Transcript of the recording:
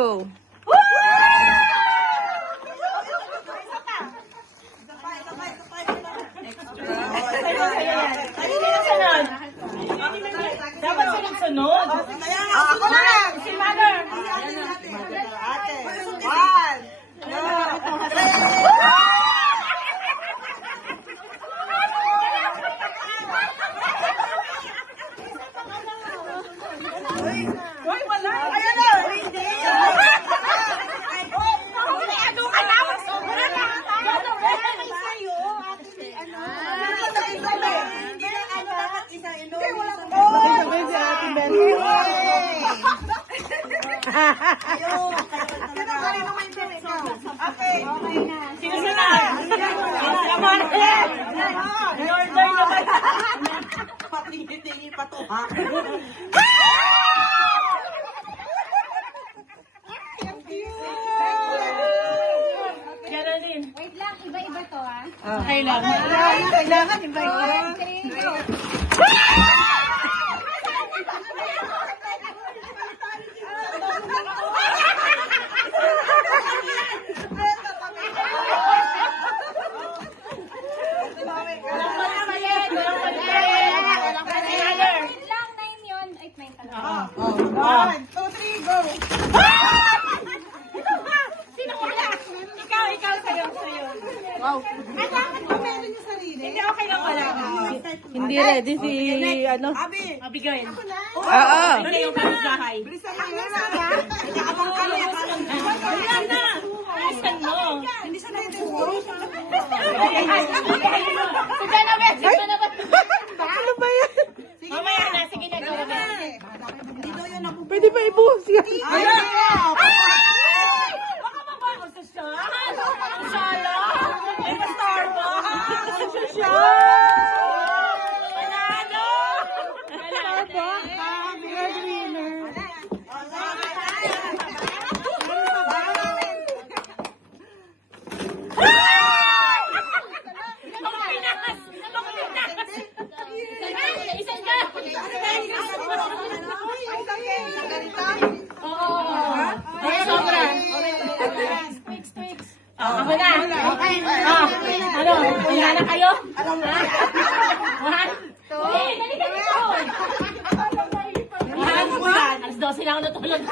Go. Dapat sunod-sunod. Ako na lang. Si Mother. One. Hoy, wala. Ayan na. Hindi. Sino sunod? Order naman. Patingin pa to, ha? Geraldine. Wait lang, iba-iba to ah. Kailangan. Kailangan iba-iba. Wait lang, 9 yun. Ay, 9 pala. 1, 2, 3, go! Ikaw, sa'yo. Kailangan mo meron yung sarili. Hindi, okay lang wala. Hindi ready si ano. Abi, Abigail. Oo. Ano yung kapitbahay? bilisan mo yun, ha? Nakabang kami. Wala na. Bilisan mo. Hindi siya natin. Sige na, Beth. Sige na, Beth. Ano ba yan? Mamaya na. Sige na, go, Beth. Dito yun ako. Pwede pa ibuhos yan. Ayan! Baka mabaho sa siya. Sala. May pa-Starbucks. Panalo. Isang ka. Ay, sobra. Tweaks. Ako na. Okay. Ano? Hila na kayo? One, two. Dali ka dito. Alas 12 na ako natulog.